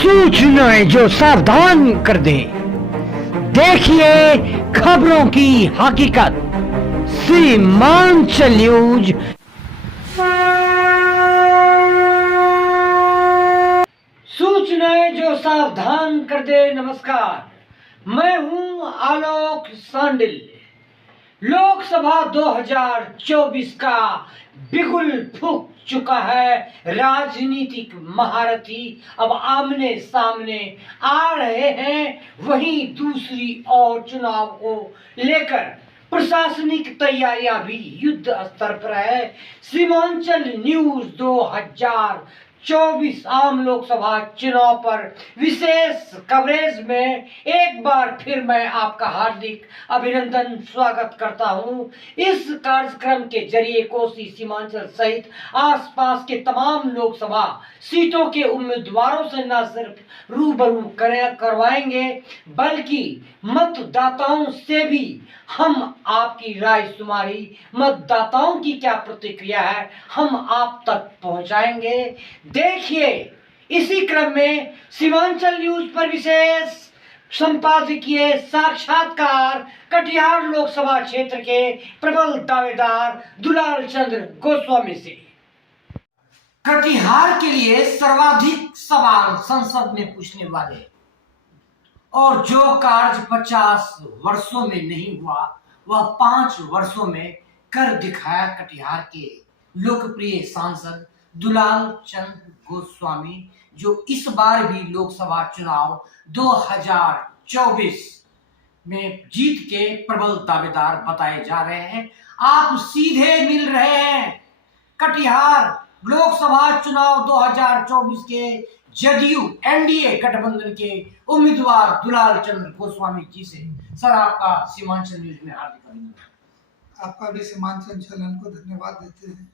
सूचनाएं जो सावधान कर दे। देखिए खबरों की हकीकत सीमांचल न्यूज। सूचनाएं जो सावधान कर दे। नमस्कार, मैं हूं आलोक सांडिल। लोकसभा 2024 का बिगुल फूंक चुका है। राजनीतिक महारथी अब आमने सामने आ रहे हैं। वहीं दूसरी ओर चुनाव को लेकर प्रशासनिक तैयारियां भी युद्ध स्तर पर है। सीमांचल न्यूज 2024 आम लोकसभा चुनाव पर विशेष कवरेज में एक बार फिर मैं आपका हार्दिक अभिनंदन स्वागत करता हूं। इस कार्यक्रम के जरिए कोसी सीमांचल सहित आसपास के तमाम लोकसभा सीटों के उम्मीदवारों से न सिर्फ रूबरू करवाएंगे बल्कि मतदाताओं से भी हम आपकी राय शुमारी, मतदाताओं की क्या प्रतिक्रिया है, हम आप तक पहुंचाएंगे। देखिए इसी क्रम में सीमांचल न्यूज पर विशेष संपादकीय साक्षात्कार कटिहार लोकसभा क्षेत्र के प्रबल दावेदार दुलाल चंद्र गोस्वामी से। कटिहार के लिए सर्वाधिक सवाल संसद में पूछने वाले और जो कार्य 50 वर्षों में नहीं हुआ वह 5 वर्षों में कर दिखाया कटिहार के लोकप्रिय सांसद दुलाल चंद्र गोस्वामी, जो इस बार भी लोकसभा चुनाव 2024 में जीत के प्रबल दावेदार बताए जा रहे हैं। आप सीधे मिल रहे हैं कटिहार लोकसभा चुनाव 2024 के जदयू एनडीए गठबंधन के उम्मीदवार दुलाल चंद्र गोस्वामी जी से। सर, आपका सीमांचल न्यूज में हार्दिक अभिनंदन। आपका भी सीमांचल चैनल को धन्यवाद देते हैं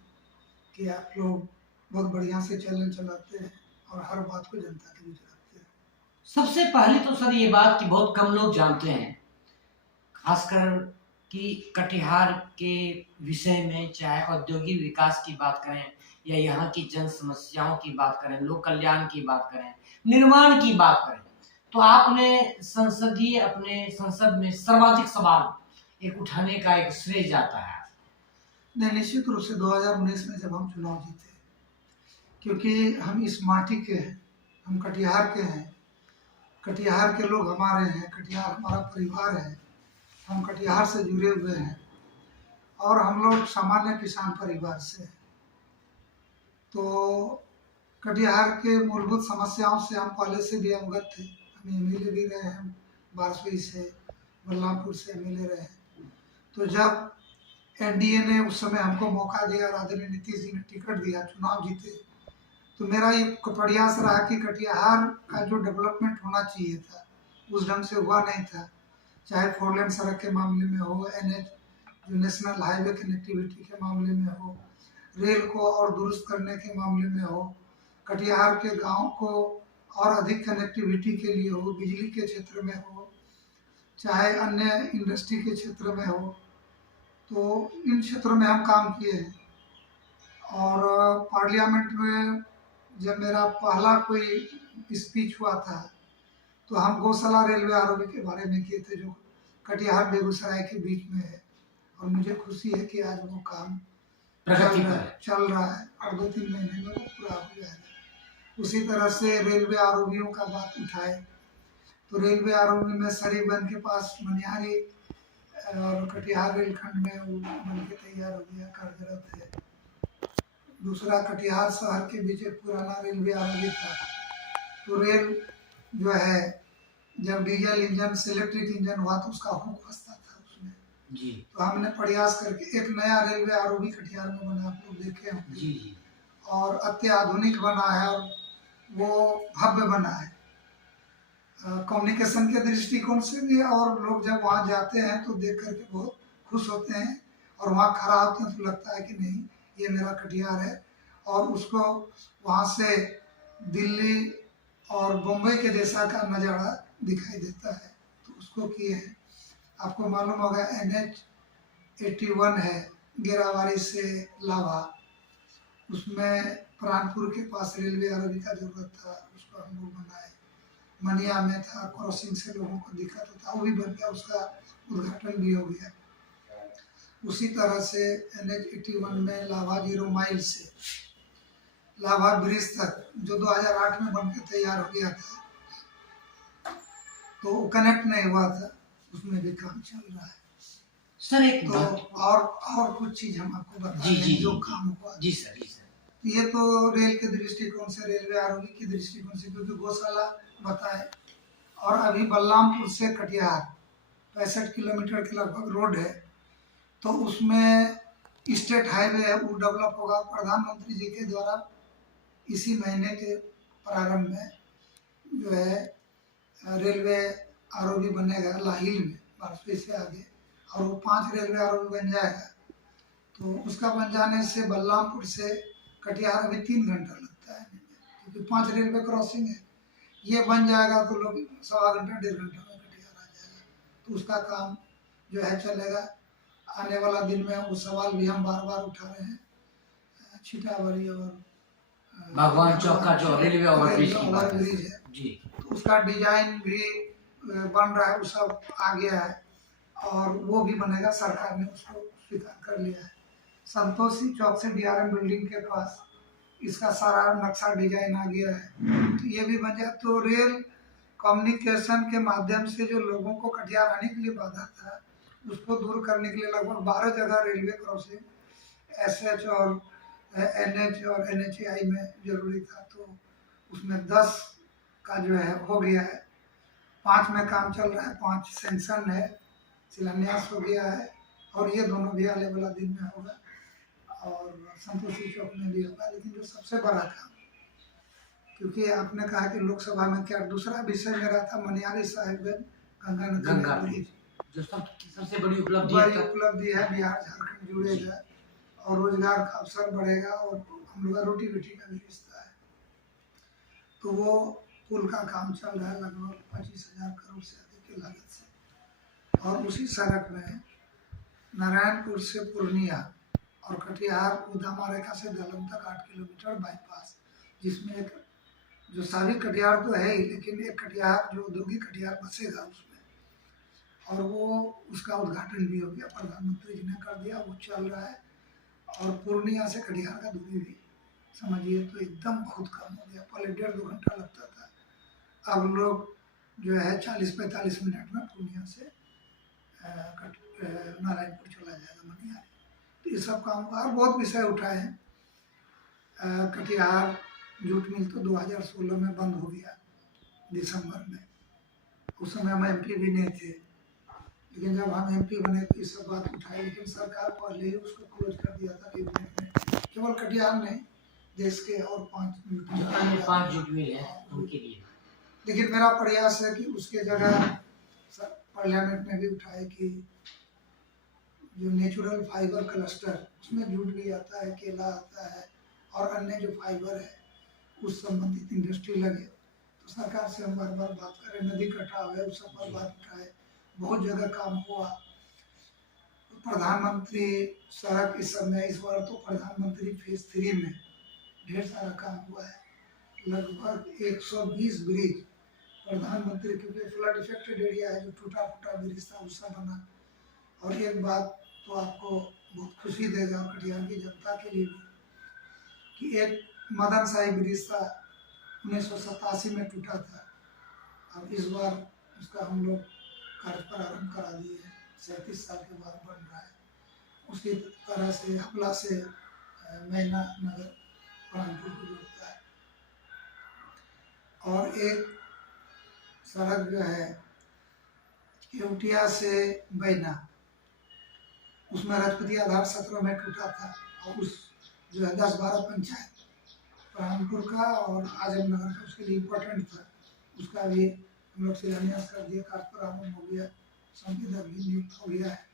कि आप लोग बहुत बढ़िया से चैनल चलाते हैं और हर बात को जनता के बीच रखते हैं। सबसे पहले तो सर ये बात कि बहुत कम लोग जानते हैं, खासकर कि कटिहार के विषय में, चाहे औद्योगिक विकास की बात करें या यहाँ की जन समस्याओं की बात करें, लोक कल्याण की बात करें, निर्माण की बात करें, तो आपने अपने संसद में सर्वाधिक सवाल एक उठाने का एक श्रेय जाता है। नहीं, निश्चित रूप से 2019 में जब हम चुनाव जीते, क्योंकि हम इस माटी के हैं, हम कटिहार के हैं, कटिहार के लोग हमारे हैं, कटिहार हमारा परिवार है, हम कटिहार से जुड़े हुए हैं और हम लोग सामान्य किसान परिवार से हैं। तो कटिहार के मूलभूत समस्याओं से हम पहले से भी अवगत थे। हम एमएलए भी रहे हैं, बारसोई से, बलरामपुर से एमएलए रहे। तो जब एनडीए ने उस समय हमको मौका दिया और आदरणीय नीतीश जी ने टिकट दिया, चुनाव जीते, तो मेरा ये प्रयास रहा कि कटिहार का जो डेवलपमेंट होना चाहिए था उस ढंग से हुआ नहीं था। चाहे 4 लेन सड़क के मामले में हो, एनएच जो नेशनल हाईवे कनेक्टिविटी के मामले में हो, रेल को और दुरुस्त करने के मामले में हो, कटिहार के गांव को और अधिक कनेक्टिविटी के लिए हो, बिजली के क्षेत्र में हो, चाहे अन्य इंडस्ट्री के क्षेत्र में हो, तो इन क्षेत्रों में हम काम किए हैं। और पार्लियामेंट में जब मेरा पहला कोई स्पीच हुआ था तो हम गौशाला रेलवे आरओबी के बारे में किए थे, जो कटिहार बेगूसराय के बीच में है। और मुझे खुशी है कि आज वो काम चल रहा है और 2-3 महीने में वो पूरा हो जाएगा। उसी तरह से रेलवे आरओबियों का बात उठाए तो रेलवे आरओबी में सरीबन के पास मनिहारी और कटिहार रेलखंड में वो बन के तैयार हो गया, कार्यरत है। दूसरा, कटिहार शहर के बीच एक पुराना रेलवे आरओबी था, तो रेल जो है जब डीजल इंजन से इलेक्ट्रिक इंजन हुआ तो उसका हुक फंसता था उसमें जी। तो हमने प्रयास करके एक नया रेलवे आरओबी कटिहार में बना, आप लोग देखे होंगे जी, और अत्याधुनिक बना है और वो भव्य बना है कम्युनिकेशन के दृष्टिकोण से भी। और लोग जब वहाँ जाते हैं तो देख करके बहुत खुश होते हैं और वहाँ खड़ा होते हैं तो लगता है कि नहीं, ये मेरा कटिहार है। और उसको वहाँ से दिल्ली और बम्बई के जैसा का नज़ारा दिखाई देता है, तो उसको किए हैं। आपको मालूम होगा NH81 है गेरावारी से लाभा, उसमें प्राणपुर के पास रेलवे आरओबी का जरूरत था, उसको हम लोग बनाए। मनिया में था, क्रॉसिंग से लोगों को दिक्कत होता, वो भी बन गया, उसका उद्घाटन भी हो गया। उसी तरह से NH81 में लाभा 0 माइल से लाभा ब्रिज तक जो 2008 में बनकर तैयार हो गया था, तो कनेक्ट नहीं हुआ था, उसमें भी काम चल रहा है। सर एक तो और कुछ चीज हम आपको बता जी, रहे जी, हैं जो जी, काम हुआ। जी सर, जी सर। ये तो रेल के दृष्टिकोण से, रेलवे आरोग्य की दृष्टिकोण से, क्योंकि गौशाला बताए। और अभी बलरामपुर से कटिहार 65 किलोमीटर के लगभग रोड है, तो उसमें स्टेट हाईवे है, वो डेवलप होगा। प्रधानमंत्री जी के द्वारा इसी महीने के प्रारंभ में जो है रेलवे आरोबी बनेगा लाहिल में, बारसोई से आगे, और वो 5 रेलवे आरोबी बन जाएगा। तो उसका बन जाने से बलरामपुर से कटिहार अभी 3 घंटा लगता है, क्योंकि 5 रेलवे क्रॉसिंग है। ये बन जाएगा तो लोग 1.25 घंटा 1.5 घंटा में कटिहार आ जाएगा। तो उसका काम जो है चलेगा। आने वाला दिन में वो सवाल भी हम बार बार उठा रहे हैं, छिटावरी और भगवान चौक का जो रेलवे ओवरब्रिज की बात है ओवरब्रिज है, जी, तो उसका डिजाइन भी बन रहा है, वो सब आ गया है और वो भी बनेगा। सरकार ने उसको स्वीकार कर लिया है। संतोषी चौक से DRM बिल्डिंग के पास इसका सारा नक्शा डिजाइन आ गया है, तो ये भी बन जाए। तो रेल कम्युनिकेशन के माध्यम से जो लोगों को कटिहार आने के लिए बाधा था, उसको दूर करने के लिए लगभग 12 जगह रेलवे क्रॉसिंग SH और NH और NHAI में जरूरी था, तो उसमें 10 का जो है हो गया है। 5 में काम चल रहा है, 5 सेंक्शन है, शिलान्यास हो गया है, और ये दोनों भी आने वाला दिन में होगा, और संतोषी चौक में भी होगा। लेकिन जो सबसे बड़ा काम, क्योंकि आपने कहा कि लोकसभा में क्या दूसरा विषय मेरा था, मनियारी साहिबगंज गंगा नदी ब्रिज, जो सबसे बड़ी उपलब्धि है। बिहार झारखंड जुड़ेगा और रोजगार का अवसर बढ़ेगा, और हम लोग का रोटी रोटी का भी रिश्ता है। तो वो पुल का काम चल रहा है लगभग 25,000 करोड़ से अधिक की लागत से। और उसी सड़क में नारायणपुर से पूर्णिया और कटिहार उदामा रेखा से दलम तक 8 किलोमीटर बाईपास, जिसमें एक जो सारी कटिहार तो है ही, लेकिन एक कटिहार जो औद्योगिक कटिहार बसेगा उसमें, और वो उसका उद्घाटन भी हो गया, प्रधानमंत्री जी ने कर दिया, वो चल रहा है। और पूर्णिया से कटिहार का दूरी भी समझिए तो एकदम बहुत कम हो गया। पहले 1.5-2 घंटा लगता था, अब लोग जो है 40-45 मिनट में पूर्णिया से नारायणपुर चला जाएगा, मनिहारी। तो ये सब काम और बहुत विषय उठाए हैं। कटिहार जूट मिल तो 2016 में बंद हो गया दिसंबर में, उस समय हम MP भी नहीं थे, लेकिन जब हम MP बने तो ये सब बात उठाई, लेकिन सरकार पहले ही उसको क्लोज कर दिया था। केवल कटिहार नहीं, देश के और 5 जूट मिल है उनके लिए। लेकिन मेरा प्रयास है कि उसके जगह पार्लियामेंट में भी उठाए कि जो नेचुरल फाइबर क्लस्टर, उसमें जूट भी आता है, केला आता है, और अन्य जो फाइबर है उस संबंधित इंडस्ट्री लगे। तो सरकार से हम बार बार बात करें, नदी कटाव है उस सब पर बात उठाए, बहुत जगह काम हुआ। प्रधानमंत्री सड़क इस समय, इस बार तो प्रधानमंत्री फेज 3 में ढेर सारा काम हुआ है, लगभग 120 ब्रिज प्रधानमंत्री, क्योंकि फ्लड इफेक्टेड एरिया है, जो टूटा फूटा ब्रिज था उसका बना। और एक बात तो आपको बहुत खुशी देगा कटिहार की जनता के लिए भी, कि एक मदन शाही ब्रिज था 1987 में टूटा था, अब इस बार उसका हम लोग कार्य प्रारंभ करा दिए हैं, 37 साल के बाद बन रहा है। उसी तरह से हपला से मैना नगर कानपुर को जोड़ता है। और एक सड़क जो है केवटिया से बैना, उसमें राजपति आधार 17 में टूटा था, और उस जो है 10-12 पंचायत कानपुर का और आजमनगर का उसके लिए इम्पोर्टेंट था, उसका भी हम लोग शिलान्यास कर दिया, कार्य प्रारंभ हो गया, संविदा भी नियुक्त हो गया है।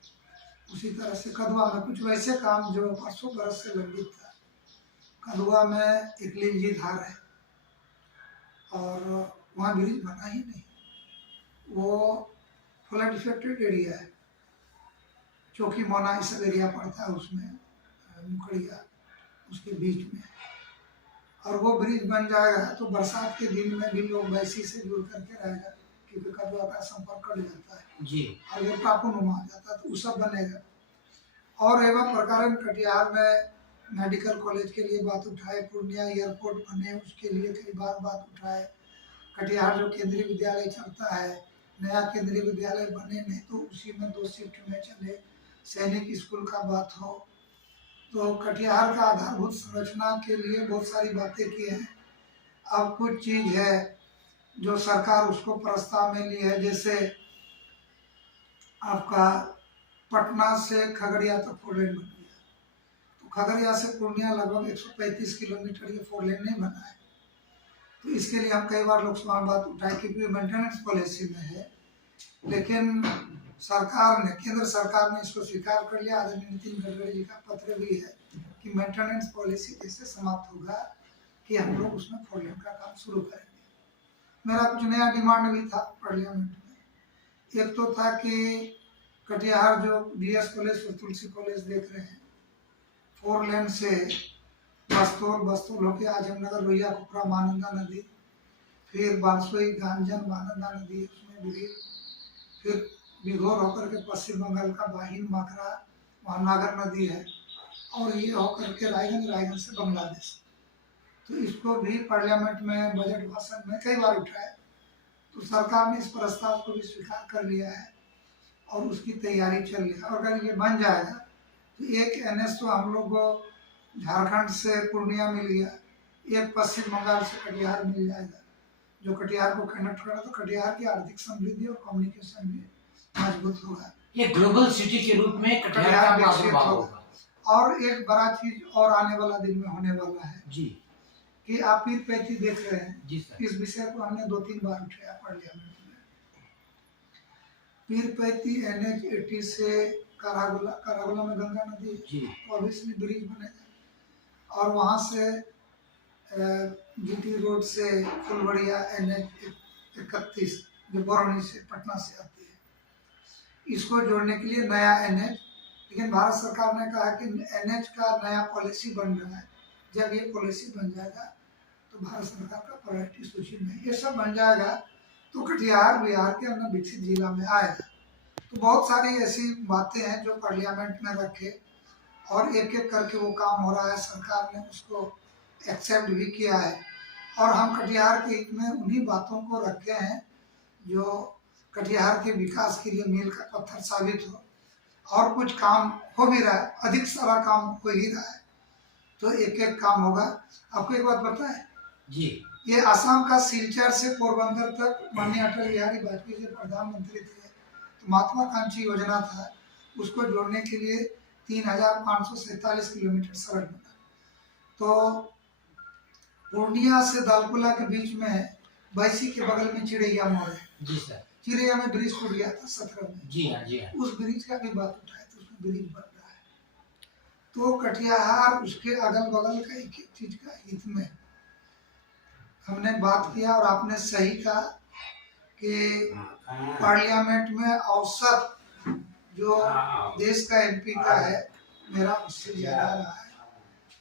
उसी तरह से कदवा में कुछ वैसे काम जो वर्षों बरस से लंबित था। कदवा में एक लिंजी धार है और वहाँ ब्रिज बना ही नहीं, वो फ्लड इफेक्टेड एरिया है, चौकी मोना इस एरिया पड़ता है, उसमें मुखड़िया उसके बीच में। और वो ब्रिज बन जाएगा तो बरसात के दिन में भी लोग वैसी से जुड़ करके रहेगा, क्योंकि कदवा का संपर्क कट जाता है जी और ये टापू नुमा हो जाता है, तो वो सब बनेगा। और एवं प्रकार कटिहार में मेडिकल कॉलेज के लिए बात उठाए, पूर्णिया एयरपोर्ट बने उसके लिए कई बार बात उठाए। कटिहार जो केंद्रीय विद्यालय चलता है, नया केंद्रीय विद्यालय बने नहीं तो उसी में 2 शिफ्ट में चले, सैनिक स्कूल का बात हो। तो कटिहार का आधारभूत संरचना के लिए बहुत सारी बातें की हैं। अब कुछ चीज़ है जो सरकार उसको प्रस्ताव में ली है, जैसे आपका पटना से खगड़िया तक 4 लेन बन गया, तो खगड़िया से पूर्णिया लगभग 135 किलोमीटर ये 4 लेन नहीं बना है। तो इसके लिए हम कई बार लोकसभा में बात उठाए, क्योंकि मेंटेनेंस पॉलिसी में है, लेकिन सरकार ने, केंद्र सरकार ने इसको स्वीकार कर लिया। आदरणीय नितिन गडकरी जी का पत्र भी है कि मेंटेनेंस पॉलिसी जैसे समाप्त होगा कि हम लोग उसमें 4 लेन का काम शुरू करेंगे। मेरा कुछ नया डिमांड भी था पार्लियामेंट में। एक तो था कि कटिहार जो BS कॉलेज और तुलसी कॉलेज देख रहे हैं, 4 लेन से बस्तौल होके आजमनगर, लोहिया कुपरा, महानंदा नदी, फिर बारसोई, गांजन, महानंदा नदी उसमें भी, फिर बिघोर होकर के पश्चिम बंगाल का बाहिन, माकरा, वहाँ नागर नदी है, और ये होकर के रायगंज से बांग्लादेश। तो इसको भी पार्लियामेंट में बजट भाषण में कई बार उठाया, तो सरकार ने इस प्रस्ताव को भी स्वीकार कर लिया है और उसकी तैयारी चल रही है। और अगर ये बन जाएगा तो एक NH तो हम लोग को झारखंड से पूर्णिया मिल गया, एक पश्चिम बंगाल से कटिहार मिल जाएगा, जो कटिहार को कनेक्ट करा, तो कटिहार की आर्थिक समृद्धि और कम्युनिकेशन भी मजबूत होगा। ये ग्लोबल सिटी के रूप में कटिहार का आविर्भाव होगा। और एक बड़ा चीज और आने वाला दिन में होने वाला है जी कि आप पीर पैंती देख रहे हैं। जी सर। इस विषय को हमने 2-3 बार उठाया पार्लियामेंट में। पीर पैंती NH 80 से कारागोला में गंगा नदी, तो ऑब्वियसली ब्रिज बनेगा, और वहाँ से GT रोड से फुलबड़िया NH 31 जो बरौनी से, पटना से आती है, इसको जोड़ने के लिए नया NH। लेकिन भारत सरकार ने कहा कि NH का नया पॉलिसी बन रहा है, जब ये पॉलिसी बन जाएगा तो भारत सरकार का प्रायोरिटी सूची में ये सब बन जाएगा तो कटिहार बिहार के अन्य विकसित जिला में आएगा। तो बहुत सारी ऐसी बातें हैं जो पार्लियामेंट में रखे, और एक एक करके वो काम हो रहा है। सरकार ने उसको एक्सेप्ट भी किया है, और हम कटिहार के हित में उन्हीं बातों को रखे हैं जो कटिहार के विकास के लिए मील का पत्थर साबित हो। और कुछ काम हो भी रहा है, अधिक सारा काम हो ही रहा है, तो एक एक काम होगा। आपको एक बात पता है जी, ये असम का सिलचर से पोरबंदर तक माननीय अटल बिहारी वाजपेयी जी प्रधानमंत्री थे, तो महत्वाकांक्षी योजना था, उसको जोड़ने के लिए 3547 किलोमीटर सड़क बना। तो पूर्णिया से दालकुला के बीच में बैसी के बगल में चिड़ैया मोड़ है। जी सर। चिड़ैया में ब्रिज टूट गया था 17 में। जी हाँ जी हाँ। उस ब्रिज का भी बात उठाए, तो उसमें ब्रिज बन रहा है। तो कटिहार उसके अगल बगल का एक एक चीज का हित में हमने बात किया, और आपने सही कहा कि पार्लियामेंट में औसत जो देश का MP का है मेरा उससे ज्यादा रहा है,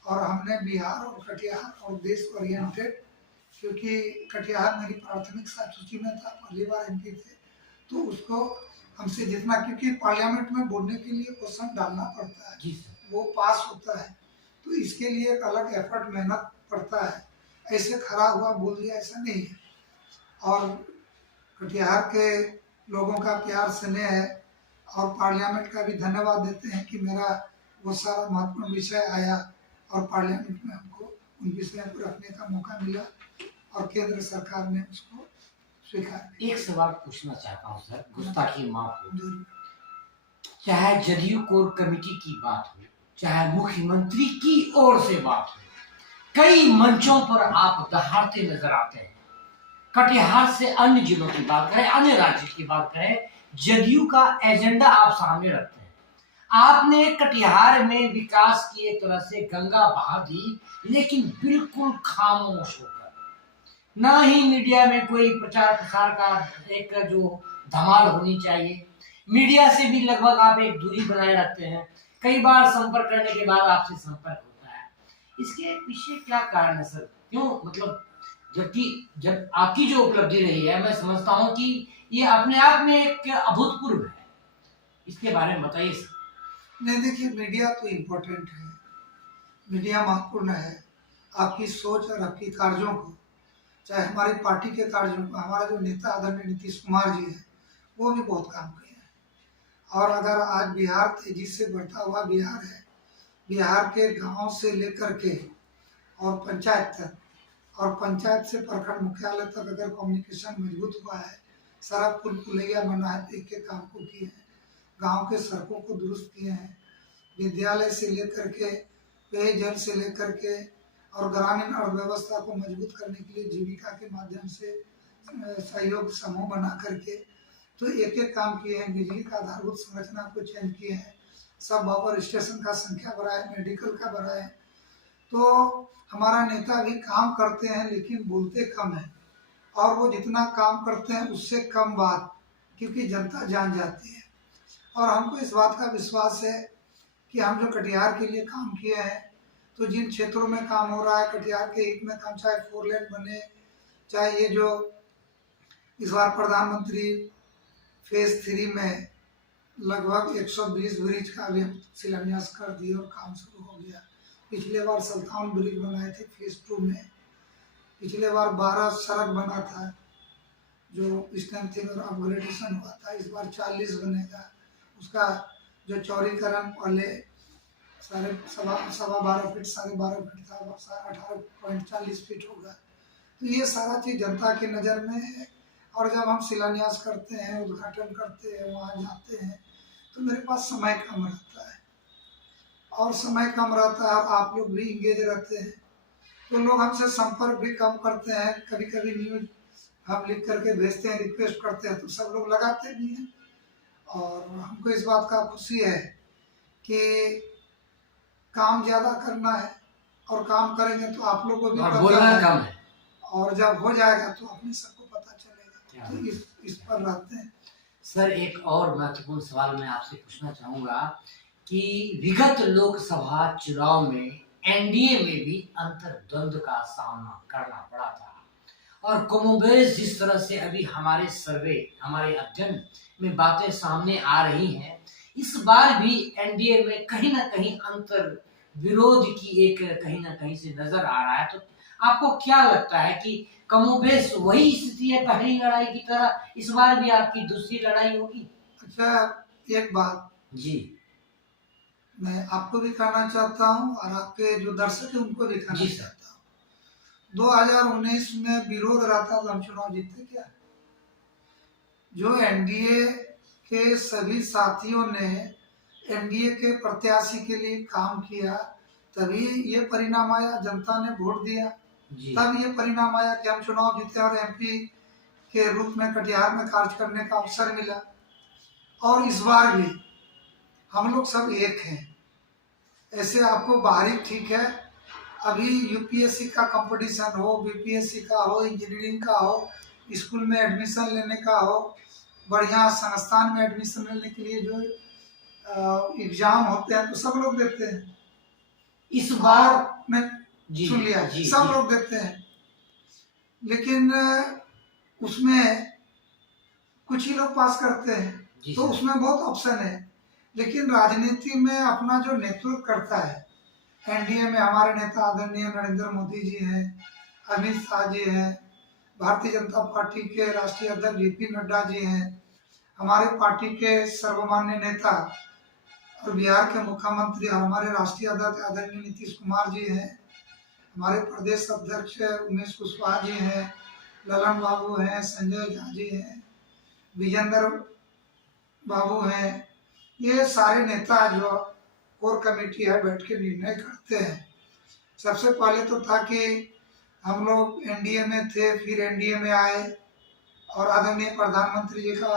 और हमने बिहार और कटिहार और देश ओरिएंटेड, क्योंकि कटिहार मेरी प्राथमिक सूची में था, पहली बार MP थे, तो उसको हमसे जितना, क्योंकि पार्लियामेंट में बोलने के लिए क्वेश्चन डालना पड़ता है, वो पास होता है, तो इसके लिए एक अलग एफर्ट, मेहनत पड़ता है। ऐसे खड़ा हुआ बोल दिया ऐसा नहीं है। और कटिहार के लोगों का प्यार स्नेह है, और पार्लियामेंट का भी धन्यवाद देते हैं कि मेरा वो सारा महत्वपूर्ण विषय आया और पार्लियामेंट में हमको उन विषयों को रखने का मौका मिला, और केंद्र सरकार ने उसको स्वीकार किया। एक सवाल पूछना चाहता हूँ सर, गुस्ताखी माफ हो। चाहे जदयू कोर कमेटी की बात हो, चाहे मुख्यमंत्री की ओर से बात हो, कई मंचों पर आप दहाड़ते नजर आते हैं। कटिहार से अन्य जिलों की बात करें, अन्य राज्य की बात करें, जदयू का एजेंडा आप सामने रखते हैं। आपने कटिहार में विकास की एक तरह से गंगा बहा दी, लेकिन बिल्कुल खामोश होकर। ना ही मीडिया में कोई प्रचार प्रसार का एक जो धमाल होनी चाहिए, मीडिया से भी लगभग आप एक दूरी बनाए रखते हैं। कई बार संपर्क करने के बाद आपसे संपर्क होता है, इसके पीछे क्या कारण है सर? क्यों, मतलब जबकि जब आपकी जो उपलब्धि रही है, मैं समझता हूँ कि ये अपने आप में एक अभूतपूर्व है। इसके बारे में बताइए सर। नहीं, देखिए, मीडिया तो इम्पोर्टेंट है, मीडिया महत्वपूर्ण है। आपकी सोच और आपकी कार्यों को, चाहे हमारी पार्टी के कार्यों को, हमारा जो नेता आदरणीय नीतीश कुमार जी है, वो भी बहुत काम किए हैं। और अगर आज बिहार तेजी से बढ़ता हुआ बिहार है, बिहार के गांव से लेकर के और पंचायत तक, और पंचायत से प्रखंड मुख्यालय तक अगर कम्युनिकेशन मजबूत हुआ है, सड़क पुल पुलैया बना है, एक एक काम को किए हैं, गांव के सड़कों को दुरुस्त किए हैं, विद्यालय से लेकर के पेयजल से लेकर के और ग्रामीण अर्थव्यवस्था को मजबूत करने के लिए जीविका के माध्यम से सहयोग समूह बना करके तो एक एक काम किए हैं। बिजली का आधारभूत संरचना को चेंज किए हैं, सब पावर स्टेशन का संख्या बढ़ाए, मेडिकल का बढ़ाए। तो हमारा नेता भी काम करते हैं, लेकिन बोलते कम है, और वो जितना काम करते हैं उससे कम बात, क्योंकि जनता जान जाती है। और हमको इस बात का विश्वास है कि हम जो कटिहार के लिए काम किए हैं, तो जिन क्षेत्रों में काम हो रहा है कटिहार के हित में काम, चाहे 4 लेन बने, चाहे ये जो इस बार प्रधानमंत्री फेज 3 में लगभग 120 ब्रिज का भी शिलान्यास कर दिए और काम शुरू हो गया। पिछले बार 57 ब्रिज बनाए थे फेज 2 में, पिछले बार 12 सड़क बना था जो स्ट्रेंथिंग और अपग्रेडेशन हुआ था, इस बार 40 बनेगा। उसका जो चौड़ीकरण पहले सवा 12 फीट 12.5 फीट था, 18.40 फीट होगा। तो ये सारा चीज़ जनता की नज़र में है। और जब हम शिलान्यास करते हैं, उद्घाटन करते हैं, वहाँ जाते हैं, तो मेरे पास समय कम रहता है, और समय कम रहता है, और आप लोग भी इंगेज रहते हैं, तो लोग हमसे संपर्क भी कम करते हैं। कभी कभी न्यूज हम लिख करके भेजते हैं, रिक्वेस्ट करते हैं, तो सब लोग लगाते भी हैं। और हमको इस बात का खुशी है कि काम ज़्यादा करना है, और काम करेंगे तो आप लोग को भी और पता बोलना है, कम है। और जब हो जाएगा तो अपने सबको पता चलेगा। तो इस पर रहते हैं। सर, एक और महत्वपूर्ण सवाल मैं आपसे पूछना चाहूँगा कि विगत लोकसभा चुनाव में एनडीए में भी अंतर्द्वंद का सामना करना पड़ा था, और कमोबेश जिस तरह से अभी हमारे सर्वे, हमारे अध्ययन में बातें सामने आ रही हैं, इस बार भी एनडीए में कहीं ना कहीं अंतर विरोध की एक कहीं ना कहीं से नजर आ रहा है। तो आपको क्या लगता है कि कमोबेश वही स्थिति है पहली लड़ाई की तरह, इस बार भी आपकी दूसरी लड़ाई होगी? अच्छा, एक बात जी मैं आपको भी कहना चाहता हूँ, और आपके जो दर्शक है उनको भी कहना जी सर। चाहता हूँ। 2019 में विरोध रहता तो हम चुनाव जीतते क्या? जो एनडीए के सभी साथियों ने एनडीए के प्रत्याशी के लिए काम किया, तभी ये परिणाम आया। जनता ने वोट दिया, जी तब ये परिणाम आया कि हम चुनाव जीते और एमपी के रूप में कटिहार में कार्य करने का अवसर मिला। और इस बार भी हम लोग सब एक हैं। ऐसे आपको बाहरी ठीक है, अभी यूपीएससी का कंपटीशन हो, बीपीएससी का हो, इंजीनियरिंग का हो, स्कूल में एडमिशन लेने का हो, बढ़िया संस्थान में एडमिशन लेने के लिए जो एग्जाम होते हैं तो सब लोग देते हैं। इस बार मैं जी सुन लिया, जी सब जी। लोग देते हैं, लेकिन उसमें कुछ ही लोग पास करते हैं, तो सर। उसमें बहुत ऑप्शन है। लेकिन राजनीति में अपना जो नेतृत्व करता है, एनडीए में हमारे नेता आदरणीय नरेंद्र मोदी जी हैं, अमित शाह जी हैं, भारतीय जनता पार्टी के राष्ट्रीय अध्यक्ष जेपी नड्डा जी हैं, हमारे पार्टी के सर्वमान्य नेता और बिहार के मुख्यमंत्री और हमारे राष्ट्रीय अध्यक्ष आदरणीय नीतीश कुमार जी हैं, हमारे प्रदेश अध्यक्ष उमेश कुशवाहा जी हैं, ललन बाबू हैं, संजय झा जी हैं, विजेंद्र बाबू हैं। ये सारे नेता जो कोर कमेटी है बैठ के निर्णय करते हैं। सबसे पहले तो था कि हम लोग एनडीए में थे, फिर एनडीए में आए, और आदरणीय प्रधानमंत्री जी का,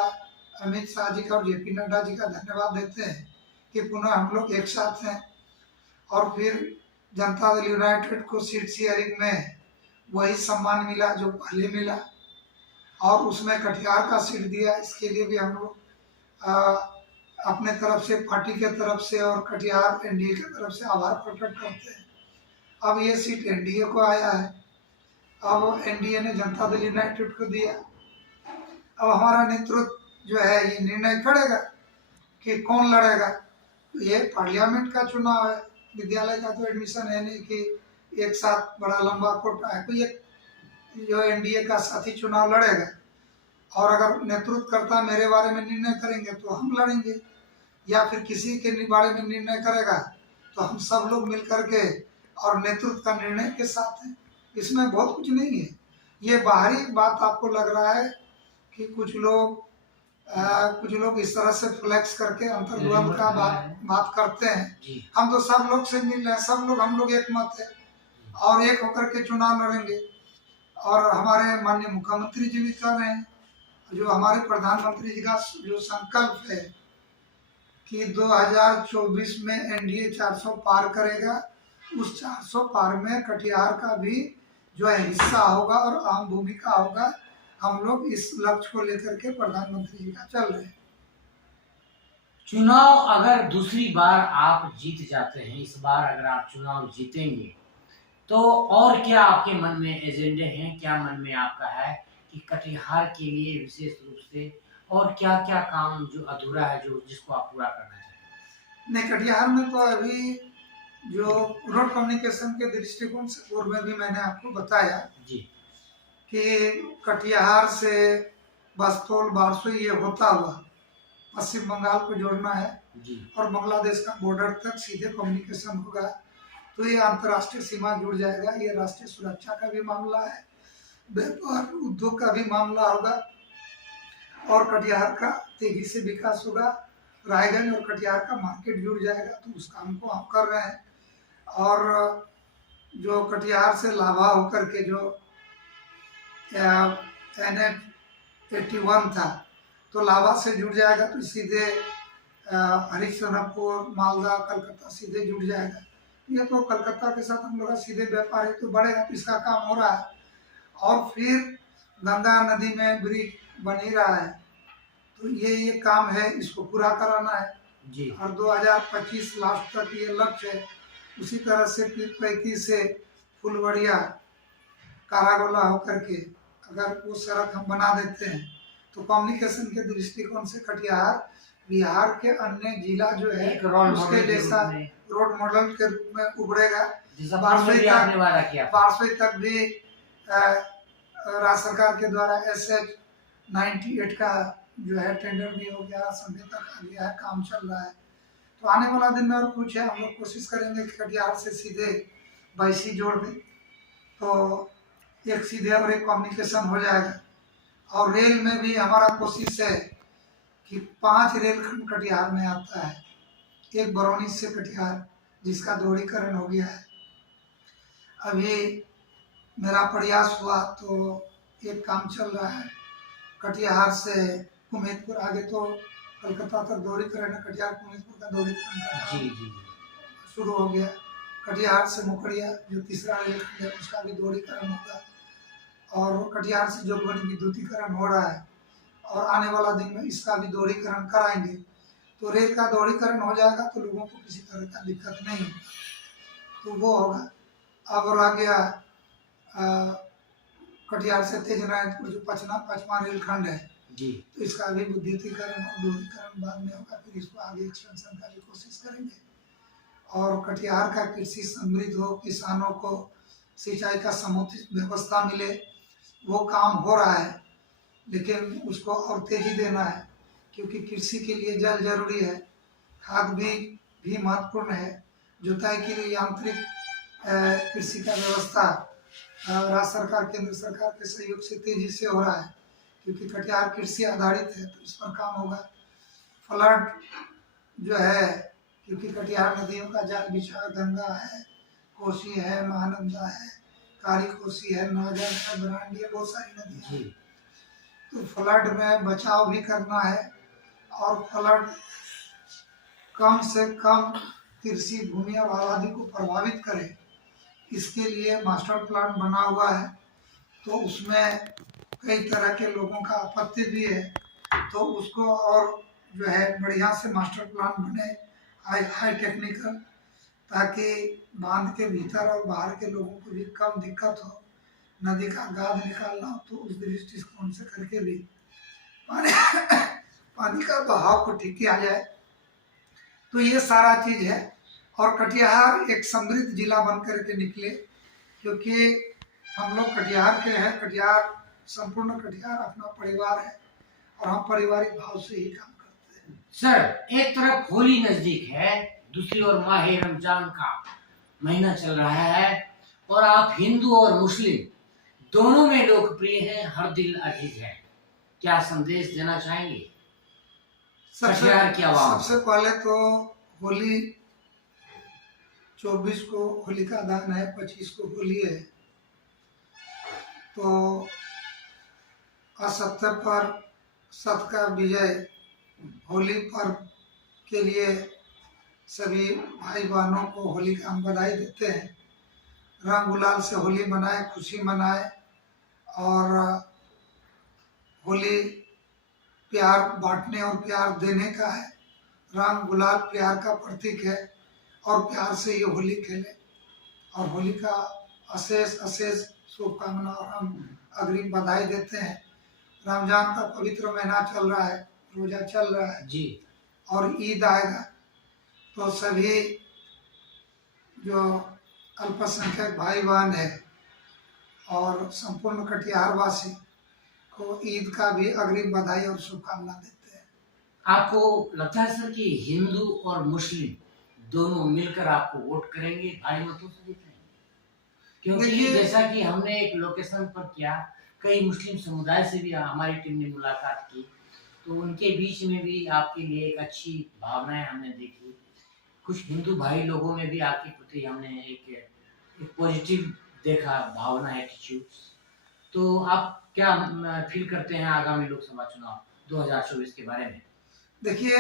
अमित शाह जी का और जेपी नड्डा जी का धन्यवाद देते हैं कि पुनः हम लोग एक साथ हैं। और फिर जनता दल यूनाइटेड को सीट शेयरिंग में वही सम्मान मिला जो पहले मिला, और उसमें कटिहार का सीट दिया। इसके लिए भी हम लोग अपने तरफ से, पार्टी के तरफ से और कटिहार एनडीए की तरफ से आभार प्रकट करते हैं। अब ये सीट एनडीए को आया है, अब एनडीए ने जनता दल यूनाइटेड को दिया। अब हमारा नेतृत्व जो है ये निर्णय करेगा कि कौन लड़ेगा। तो ये पार्लियामेंट का चुनाव है, विद्यालय का तो एडमिशन है नहीं कि एक साथ बड़ा लंबा कोटा है। कोई एक जो एनडीए का साथी चुनाव लड़ेगा, और अगर नेतृत्वकर्ता मेरे बारे में निर्णय करेंगे तो हम लड़ेंगे, या फिर किसी के बारे में निर्णय करेगा तो हम सब लोग मिल करके और नेतृत्व का निर्णय के साथ है। इसमें बहुत कुछ नहीं है। ये बाहरी बात आपको लग रहा है कि कुछ लोग इस तरह से फ्लेक्स करके अंतर्द्वंद का बात करते हैं। हम तो सब लोग से मिल रहे हैं, हम लोग एक मत है और एक होकर के चुनाव लड़ेंगे। और हमारे माननीय मुख्यमंत्री जी भी कर रहे हैं, जो हमारे प्रधानमंत्री जी का जो संकल्प है कि 2024 में एनडीए 400 पार करेगा, उस 400 पार में कटिहार का भी जो है हिस्सा होगा और अहम भूमिका होगा। हम लोग इस लक्ष्य को लेकर के प्रधानमंत्री जी का चल रहे हैं। चुनाव अगर दूसरी बार आप जीत जाते हैं, इस बार अगर आप चुनाव जीतेंगे, तो और क्या आपके मन में एजेंडे हैं, क्या मन में आपका है कि कटिहार के लिए विशेष रूप से और क्या क्या काम जो अधूरा है, जो जिसको आप पूरा करना चाहेंगे? नहीं, कटिहार में तो अभी जो रोड कम्युनिकेशन के दृष्टिकोण से पूर्व में भी मैंने आपको बताया जी कि कटिहार से बस्तौल बारसोई ये होता हुआ पश्चिम बंगाल को जोड़ना है जी और बांग्लादेश का बॉर्डर तक सीधे कम्युनिकेशन होगा। तो ये अंतर्राष्ट्रीय सीमा जुड़ जाएगा। ये राष्ट्रीय सुरक्षा का भी मामला है, व्यापार उद्योग का भी मामला होगा, और कटिहार का तेजी से विकास होगा। रायगंज और कटिहार का मार्केट जुड़ जाएगा, तो उस काम को हम कर रहे हैं। और जो कटिहार से लाभा होकर के जो NH81 था, तो लाभा से जुड़ जाएगा, तो सीधे हरिश्चंद्रपुर, मालदा, कलकत्ता सीधे जुड़ जाएगा। ये तो कलकत्ता के साथ हम लोग का सीधे व्यापार है, तो बढ़ेगा। तो इसका काम हो रहा है। और फिर गंगा नदी में ब्रिज बन ही रहा है, तो ये काम है, इसको पूरा कराना है जी। और 2025 लास्ट तक ये लक्ष्य है। उसी तरह से पीर 35 से फुलवड़िया कारागोला होकर के अगर वो सड़क हम बना देते हैं, तो कम्युनिकेशन के दृष्टिकोण से कटिहार बिहार के अन्य जिला जो है उसके जैसा रोड मॉडल के रूप में उभरेगा। बारसोई तक भी राज्य सरकार के द्वारा SH98 का जो है टेंडर भी हो गया, समझौता आ गया है, काम चल रहा है। तो आने वाला दिन में और कुछ है, हम लोग कोशिश करेंगे कि कटिहार से सीधे बैसी जोड़ दें, तो एक सीधे और एक कम्युनिकेशन हो जाएगा। और रेल में भी हमारा कोशिश है कि 5 रेलखंड कटिहार में आता है। एक बरौनी से कटिहार, जिसका दोहरीकरण हो गया है। अभी मेरा प्रयास हुआ तो एक काम चल रहा है कटिहार से उम्मेदपुर, आगे तो कलकत्ता तक दोहरीकरण है, कटिहार उम्मेदपुर का दोहरीकरण का काम शुरू हो गया। कटिहार से मुखड़िया जो तीसरा रेलखंड है, उसका भी दोहरीकरण होगा। और कटिहार से जोगबनी विद्युतीकरण हो रहा है, और आने वाला दिन में इसका भी दोहरीकरण कराएंगे। तो रेल का दोहरीकरण हो जाएगा तो लोगों को किसी तरह का दिक्कत नहीं होगा, तो वो होगा। अब रह गया कटिहार से तेजनारायणपुर जो 5वां रेलखंड है जी, तो इसका भी विद्युतीकरण और दोहरीकरण बाद में होगा। फिर इसको आगे एक्सटेंशन का भी कोशिश करेंगे। और कटिहार का कृषि समृद्ध हो, किसानों को सिंचाई का समुचित व्यवस्था मिले, वो काम हो रहा है। लेकिन उसको और तेजी देना है, क्योंकि कृषि के लिए जल जरूरी है, खाद भी महत्वपूर्ण है। जुताई के लिए यांत्रिक कृषि का व्यवस्था राज्य सरकार, केंद्र सरकार के सहयोग से तेजी से हो रहा है, क्योंकि कटिहार कृषि आधारित है, तो इस पर काम होगा। फ्लड जो है, क्योंकि कटिहार नदियों का जाल बिछा, गंगा है, कोसी है, महानंदा है, कारी कोसी है, नागर है, बरांडी है, बहुत सारी नदियाँ हैं। तो फ्लड में बचाव भी करना है, और फ्लड कम से कम कृषि भूमि और आबादी को प्रभावित करे, इसके लिए मास्टर प्लान बना हुआ है। तो उसमें कई तरह के लोगों का आपत्ति भी है, तो उसको और जो है बढ़िया से मास्टर प्लान बने, हाई टेक्निकल, ताकि बांध के भीतर और बाहर के लोगों को भी कम दिक्कत हो। नदी का गाद निकालना हो तो उस दृष्टिकोण से करके भी पानी पानी का बहाव को ठीक किया जाए। तो ये सारा चीज है। और कटिहार एक समृद्ध जिला बन करके निकले, क्योंकि हम लोग कटिहार के हैं। कटिहार, संपूर्ण कटिहार अपना परिवार है और हम पारिवारिक भाव से ही काम करते हैं। सर, एक तरफ होली नजदीक है, दूसरी ओर माह रमजान का महीना चल रहा है, और आप हिंदू और मुस्लिम दोनों में लोकप्रिय हैं, हर दिल अजीज है। क्या संदेश देना चाहेंगे कटिहार की आवाम? सबसे पहले तो होली 24 को होलिका दहन है, 25 को होली है। तो असत्य पर सत्य का विजय होली पर्व के लिए सभी भाई बहनों को होली का हम बधाई देते हैं। रंग गुलाल से होली मनाए, खुशी मनाए। और होली प्यार बांटने और प्यार देने का है। रंग गुलाल प्यार का प्रतीक है और प्यार से ये होली खेले। और होली का अशेष अशेष शुभकामना और हम अग्रिम बधाई देते हैं। रमजान का पवित्र महीना चल रहा है, रोजा चल रहा है जी, और ईद आएगा। तो सभी जो अल्पसंख्यक भाई बहन है और संपूर्ण कटिहार वासी को ईद का भी अग्रिम बधाई और शुभकामना देते हैं। आपको लगता है सर कि हिंदू और मुस्लिम दोनों मिलकर आपको वोट करेंगे, भारी मतों से जीतेंगे? क्योंकि देखिए- जैसा कि हमने एक लोकेशन पर किया, कई मुस्लिम समुदाय से भी हमारी टीम ने मुलाकात की, तो उनके बीच में भी आपके लिए एक अच्छी भावनाएं हमने देखी। कुछ हिंदू भाई लोगों में भी आपके प्रति हमने एक पॉजिटिव देखा, भावना, एटीट्यूड। तो आप क्या फील करते हैं आगामी लोकसभा चुनाव 2024 के बारे में? देखिए,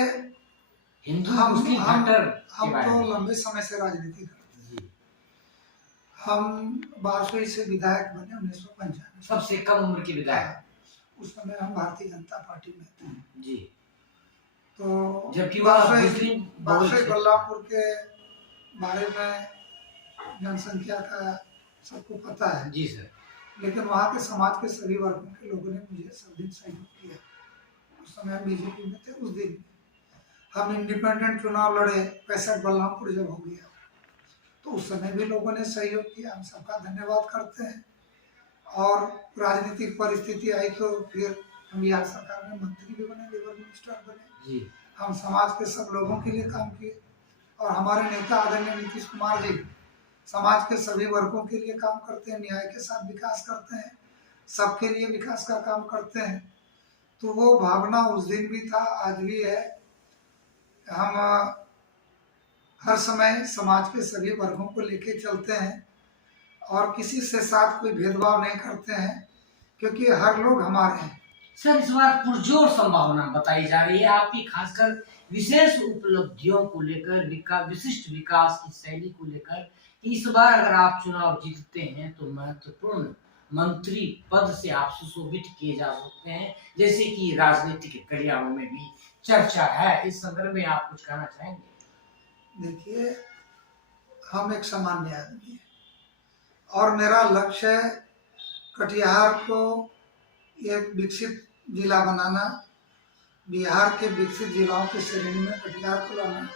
हिंदू हम मुस्लिम हम फैक्टर हम के बारे तो में। लंबे समय से राजनीति करते हैं। जी, हम 12वीं से विधायक बने 1995। सबसे कम उम्र के विधायक। उस समय हम भारतीय जनता पार्टी में थे। जी, तो जबकि वह बारसोई मुस्लिम बहुल थे। बल्लापुर के बारे में जनसंख्या का सबको पता है। जी सर। लेकिन वहाँ के समाज के सभी वर्गों के लोगों ने मुझे सब दिन सहयोग किया। उस समय हम बीजेपी में थे। उस दिन हम इंडिपेंडेंट चुनाव लड़े, 65 बलरामपुर जब हो गया, तो उस समय भी लोगों ने सहयोग किया। हम सबका धन्यवाद करते हैं। और राजनीतिक परिस्थिति आई तो फिर हम बिहार सरकार में मंत्री भी बने, लेबर मिनिस्टर बने। जी, हम समाज के सब लोगों के लिए काम किए। और हमारे नेता आदरणीय नीतीश कुमार जी समाज के सभी वर्गों के लिए काम करते हैं, न्याय के साथ विकास करते हैं, सबके लिए विकास का काम करते हैं। तो वो भावना उस दिन भी था, आज भी है। हम हर समय समाज के सभी वर्गों को लेके चलते हैं और किसी से साथ कोई भेदभाव नहीं करते हैं, क्योंकि हर लोग हमारे हैं। सर, इस बार पुरजोर संभावना बताई जा रही है आपकी, खासकर विशेष उपलब्धियों को लेकर, विशिष्ट विकास की शैली को लेकर, कि इस बार अगर आप चुनाव जीतते हैं तो महत्वपूर्ण मंत्री पद से आप सुशोभित किए जा सकते हैं, जैसे कि राजनीतिक करियारों में भी चर्चा है। इस संदर्भ में आप कुछ कहना चाहेंगे? देखिए, हम एक सामान्य आदमी हैं और मेरा लक्ष्य है कटिहार को एक विकसित जिला बनाना, बिहार के विकसित जिलाओं की श्रेणी में कटिहार को लाना।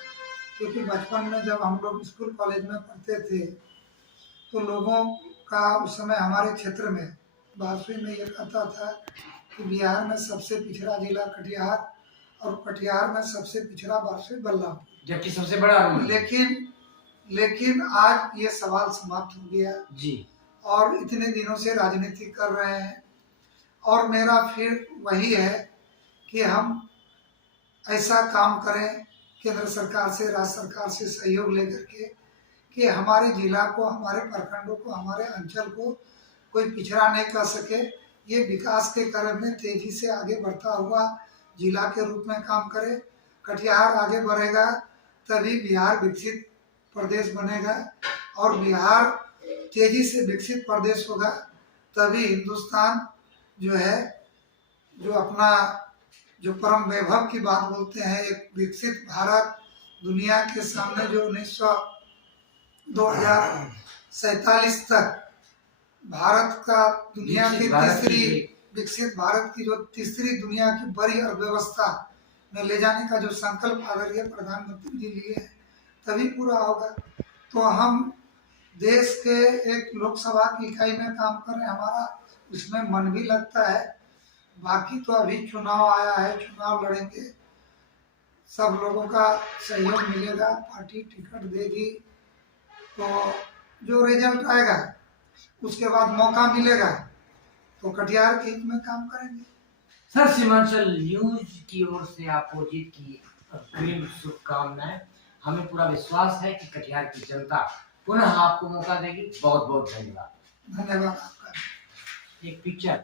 क्योंकि बचपन में जब हम लोग स्कूल कॉलेज में पढ़ते थे तो लोगों का उस समय हमारे क्षेत्र में 12वीं में ये कहता था कि बिहार में सबसे पिछड़ा जिला कटिहार और कटिहार में सबसे पिछड़ा 12वीं बल्लभपुर, जबकि सबसे बड़ा लेकिन आज ये सवाल समाप्त हो गया जी। और इतने दिनों से राजनीति कर रहे हैं। और मेरा फिर वही है कि हम ऐसा काम करें केंद्र सरकार से, राज्य सरकार से सहयोग लेकर के, कि हमारे जिला को, हमारे प्रखंडों को, हमारे अंचल को कोई पिछड़ा नहीं कर सके। ये विकास के क्रम में तेजी से आगे बढ़ता हुआ जिला के रूप में काम करे। कटिहार आगे बढ़ेगा तभी बिहार विकसित प्रदेश बनेगा और बिहार तेजी से विकसित प्रदेश होगा तभी हिंदुस्तान जो है, जो अपना जो परम वैभव की बात बोलते हैं, एक विकसित भारत दुनिया के सामने जो 2047 तक भारत का दुनिया की विकसित भारत तीसरी की विकसित भारत की जो तीसरी दुनिया की बड़ी अर्थव्यवस्था में ले जाने का जो संकल्प आदरणीय प्रधानमंत्री जी लिए हैं, तभी पूरा होगा। तो हम देश के एक लोकसभा की इकाई में काम कर रहे हैं, हमारा उसमें मन भी लगता है। बाकी तो अभी चुनाव आया है, चुनाव लड़ेंगे, सब लोगों का सहयोग मिलेगा, पार्टी टिकट देगी, तो जो रिजल्ट आएगा उसके बाद मौका मिलेगा तो कटिहार के हित में काम करेंगे। सर, सीमांचल न्यूज की ओर से आपको जीत की अग्रिम शुभकामनाएं। हमें पूरा विश्वास है कि कटिहार की जनता पुनः आपको मौका देगी। बहुत बहुत धन्यवाद। धन्यवाद आपका। एक पिक्चर